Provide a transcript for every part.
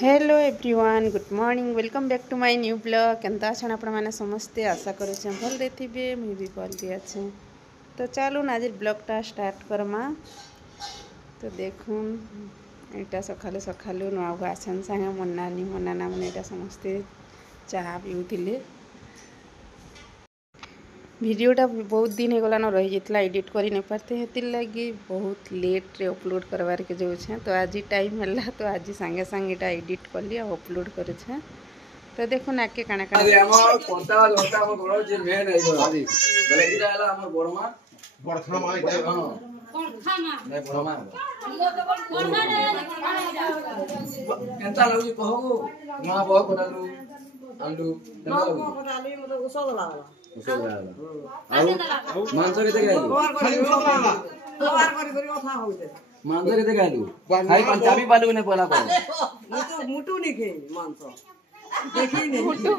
Hello everyone good morning welcome back to my new blog केनता छन आपण माने समस्ते आशा करू छे भल देथिबे मुई भी भल दे अछि। तो चलो आज ब्लॉगटा स्टार्ट करमा। तो देखून एटा सखाले सखालु नवा आसन संगे मन्नानी मन्नाना माने एटा समस्ते चाहा पिउथिले। वीडियोटा बहुत दिन हो गला न रही जितला एडिट करी नहीं पारते हेतिर लगी बहुत लेट रे अपलोड करवार के जो छे। तो आज टाइम हल्ला तो आज संगे संगे एटा एडिट कर लिया अपलोड करे छे। तो देखो ना के काना काना अरे हमर कोंता लोटा हमर बड़ जे मेन है आदि भले इरा हला हमर बड़मा बड़खा माई दे हां बड़खा मा नहीं बड़मा बड़खा केनता लगि कहू नुआ बहु कोडालू आलू नुआ कोडालू मतलब उसो लागला मांस केते गाइलू बार करी कथा होइते मांस केते गाइलू खाई पंचाबी बालू ने बोला को मुटु नहीं खे मांस देखी नहीं मुटु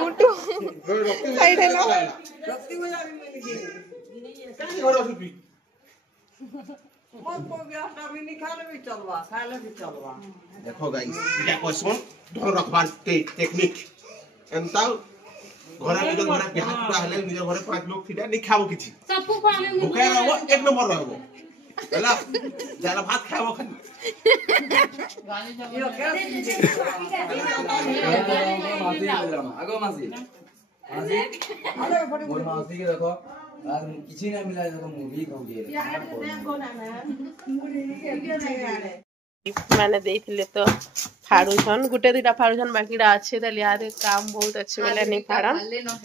मुटु साइड है ना रक्ति हो जावी में नहीं काई हो रसुपी मत को गया तभी नहीं खाले भी चलवा खाले भी चलवा। देखो गाइस या क्वेश्चन धर रखबार टेक्निक एंता घरे निज घरे बिहा पूरा हले निज घरे पांच लोग थिडा नहीं खाबो किछि सब को खाले भूखे रहबो एक नंबर रहबो हला जाला भात खाबो खाली यो मासी आगो मासी मासी मोर मासी के देखो आज किछि ना मिला देखो मूवी को दिए माने देथिले तो फाड़ुछन गुटे दुटा फाड़ुछन बाकीडा अच्छे त लिहादे काम बहुत अच्छे वाला नहीं फाड़न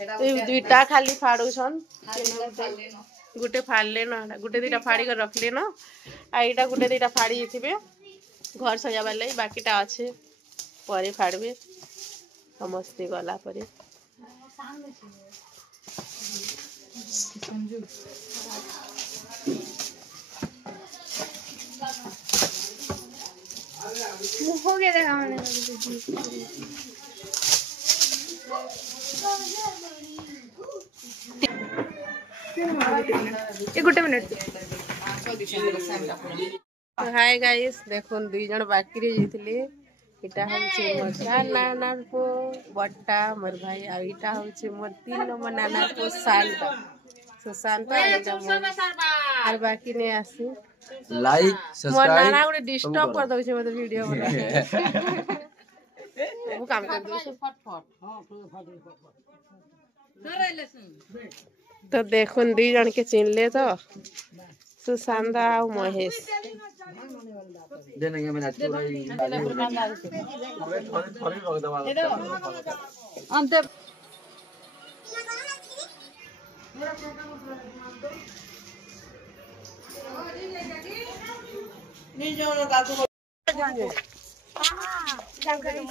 तो दुटा खाली फाड़ुछन गुटे फाड़ले न गुटे दुटा फाड़ी कर रखले न आ एटा गुटे दुटा फाड़ी जेथिबे घर सजाबार लागि बाकीटा अच्छे परे फाड़बे समस्ते गला परे हो गया देखा मैंने एक गुटे मिनट। हाय गाइस देखो दुई जन बाकी रे जइतले इटा होचे मोर चार नाना को बट्टा मोर भाई आ इटा होचे मोर तीन नंबर नाना को सुशांत और बाकी ने आसी लाइक मोर सब्सक्राइब नाना गुडे डिस्टर्ब कर दउ छे मतलब वीडियो बना वो काम कर दउ छे तो देखुन दुई जन के चिनले तो सुशांत और महेश देनेंगे मैंने थोड़ी रोक दवा अंत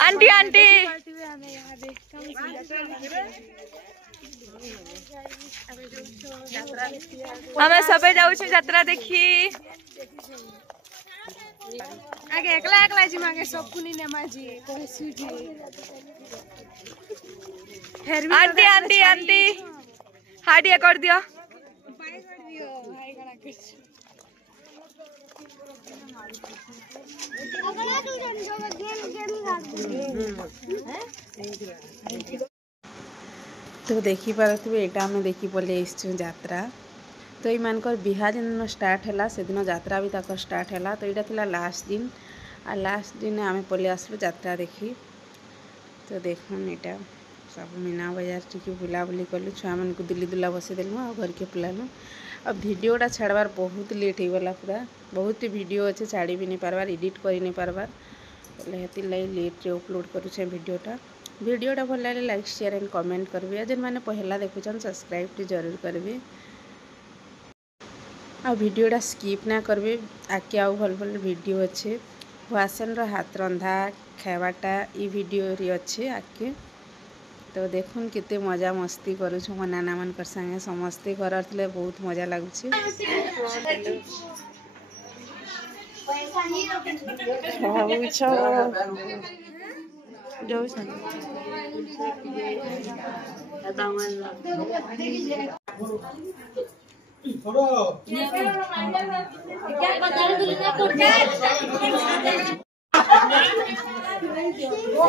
आंटी आंटी हमें सबे जाऊ छे यात्रा देखी आगे एकला एकला जी मागे सब कुनी ने माजी कहसु जी आंटी आंटी आंटी हाडिया कर दियो बाय कर दियो हाय करा कर अगला तू जन जो गेम तो देखी पारे एटा में देखी पले यात्रा तो ये मानकर बिहा जिन स्टार्ट है से दिन यात्रा भी तक स्टार्ट है तो यहाँ थी लास्ट दिन आ लास्ट दिन आम पलि आसलु यात्रा देखी। तो देखुन यहाँ सब मीना बजार टी बुलाबुली कलु छुआ मान को दिल्ली दुला बसईदेलु आ घर के बुलालु अब वीडियोटा छाड़बार बहुत लेट हो गला पूरा बहुत वीडियो अच्छे छाड़ी भी नहीं पारबार एडिट कर नहीं पारबार हेतिर लगी लेट रे अपलोड करुचे वीडियोटा भल लगे लाइक शेयर एंड कमेंट करेंगे जेन मैंने पहला देखुन सब्सक्राइब टी जरूर करेंगे आ वीडियोटा स्किप ना करेंगे आगे आउ भल भल वीडियो अच्छे वासन हाथ रंधा खावाटा ये वीडियो री अच्छे आगे। तो देखुन केते मजा मस्ती करूँ मो नाना मान संगे समस्ते घर थे बहुत मजा लगुच तो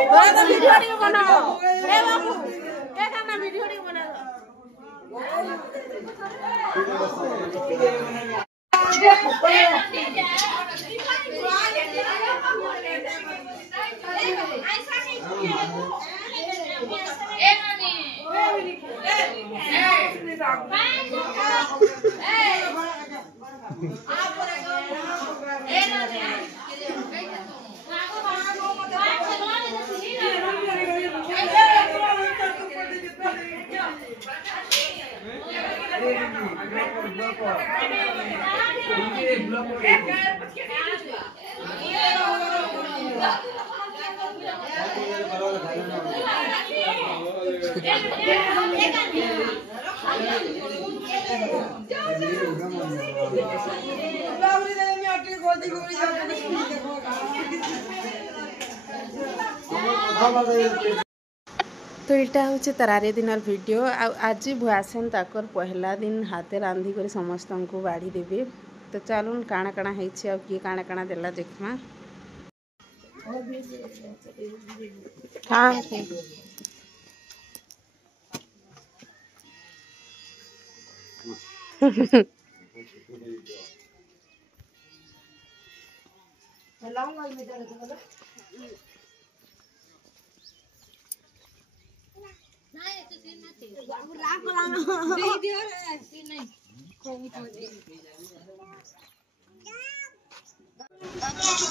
यहाँ हूँ तरारे दिन वीडियो आज भुआसेन ताकर पहला दिन हाथे रांधि कर समस्त को बाड़ी देवे। तो चलून काଣା काଣା है किए काଣା काଣା देला देखमा। हाँ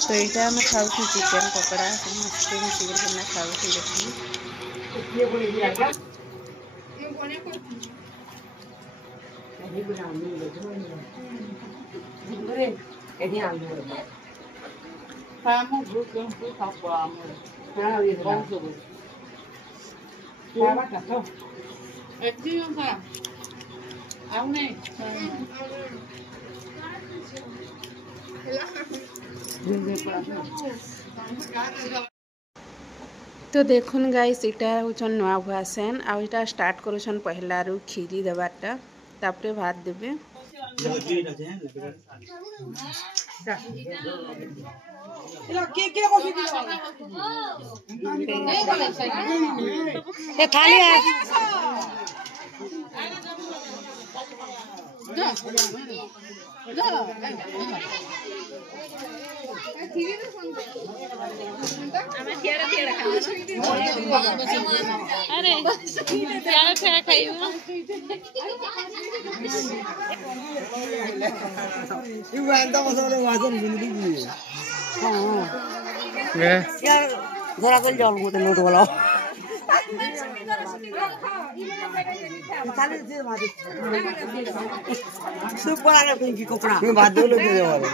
तो यहाँ मैं खाऊ चिकेन पकड़ा मस्ती चिकेन खाऊ तो देखुन गाइस इटा हूँ नुआ भुआसेन आटा स्टार्ट करुछन पहला रू खीरी देवाटा तापरे भात देवे। जरा कर जाओ वो तो नोट वाला सूप बना रहे हैं कपड़ा मैं बात दो लोग दे वाले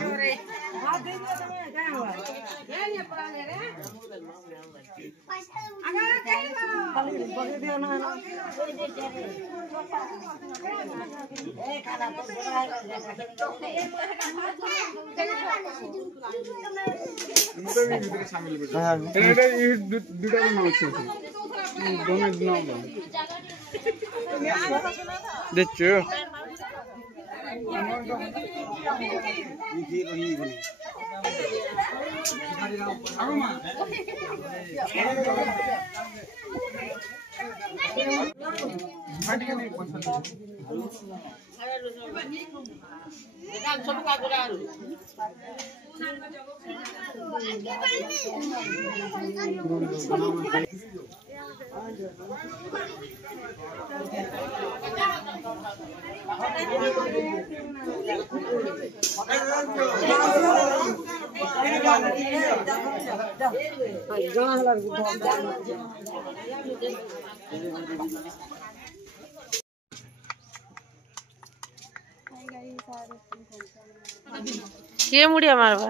के मुड़िया मारबा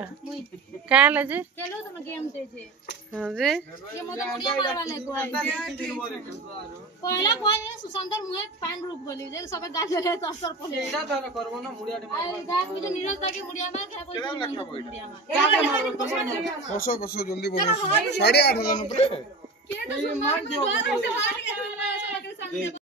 क्या लजे चलो तुम गेम ते छे हां जे ये मत मुड़िया मारबा ले को पहला कोन सुसंदर मुहे पान रूप बोली जे सब गाल रे तो असर पले एटा त करबो ना मुड़िया अरे गाल में जो नीरज ताके मुड़िया मार क्या बोल मुड़िया मार बसो बसो जल्दी बोलो 8.5 ऊपर के मार